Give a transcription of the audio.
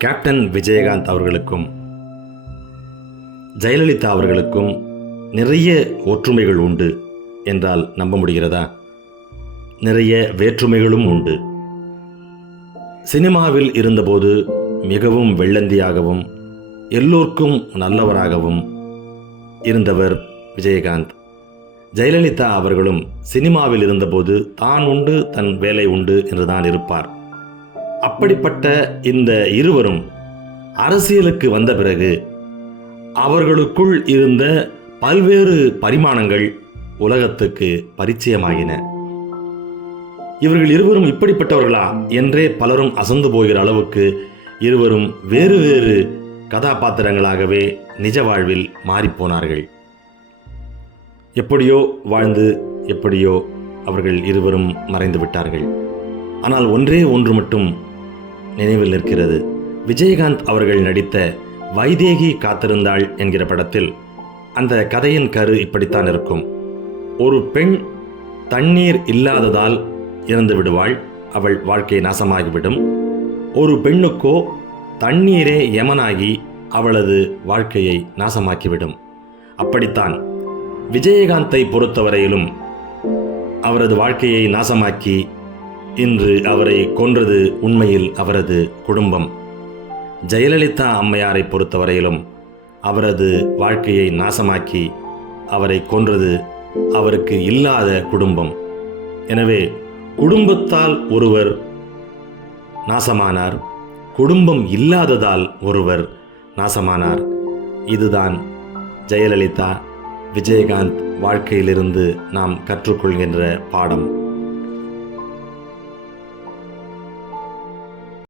Captain Vijayakanth அவர்களுக்கும் ஜெயலலிதா அவர்களுக்கும் நிறைய ஒற்றுமைகள் உண்டு என்றால் நம்ப முடிகிறதா? நிறைய வேற்றுமைகளும் உண்டு. சினிமாவில் இருந்தபோது மிகவும் வெள்ளந்தியாகவும் எல்லோருக்கும் நல்லவராகவும் இருந்தவர் விஜயகாந்த். ஜெயலலிதா அவர்களும் சினிமாவில் இருந்தபோது தான் உண்டு தன் வேலை உண்டு என்றுதான் இருப்பார். அப்படிப்பட்ட இந்த இருவரும் அரசியலுக்கு வந்த பிறகு அவர்களுக்குள் இருந்த பல்வேறு பரிமாணங்கள் உலகத்துக்கு பரிச்சயமாகின இவர்கள் இருவரும் இப்படிப்பட்டவர்களா என்றே பலரும் அசந்து போகிற அளவுக்கு இருவரும் வேறு வேறு கதாபாத்திரங்களாகவே நிஜ வாழ்வில் மாறிப்போனார்கள். எப்படியோ வாழ்ந்து எப்படியோ அவர்கள் இருவரும் மறைந்து விட்டார்கள். ஆனால் ஒன்றே ஒன்று மட்டும் நினைவில் இருக்கிறது விஜயகாந்த் அவர்கள் நடித்த வைதேகி காத்திருந்தாள் என்கிற படத்தில் அந்த கதையின் கரு இப்படித்தான் இருக்கும். ஒரு பெண் தண்ணீர் இல்லாததால் இறந்து விடுவாள் அவள் வாழ்க்கை நாசமாகிவிடும். ஒரு பெண்ணுக்கோ தண்ணீரே யமனாகி அவளது வாழ்க்கையை நாசமாக்கிவிடும். அப்படித்தான் விஜயகாந்தை பொறுத்தவரையிலும் அவரது வாழ்க்கையை நாசமாக்கி இன்று அவரை கொன்றது உண்மையில் அவரது குடும்பம். ஜெயலலிதா அம்மையாரை பொறுத்தவரையிலும் அவரது வாழ்க்கையை நாசமாக்கி அவரை கொன்றது அவருக்கு இல்லாத குடும்பம். எனவே குடும்பத்தால் ஒருவர் நாசமானார் குடும்பம் இல்லாததால் ஒருவர் நாசமானார். இதுதான் ஜெயலலிதா விஜயகாந்த் வாழ்க்கையிலிருந்து நாம் கற்றுக்கொள்கின்ற பாடம்.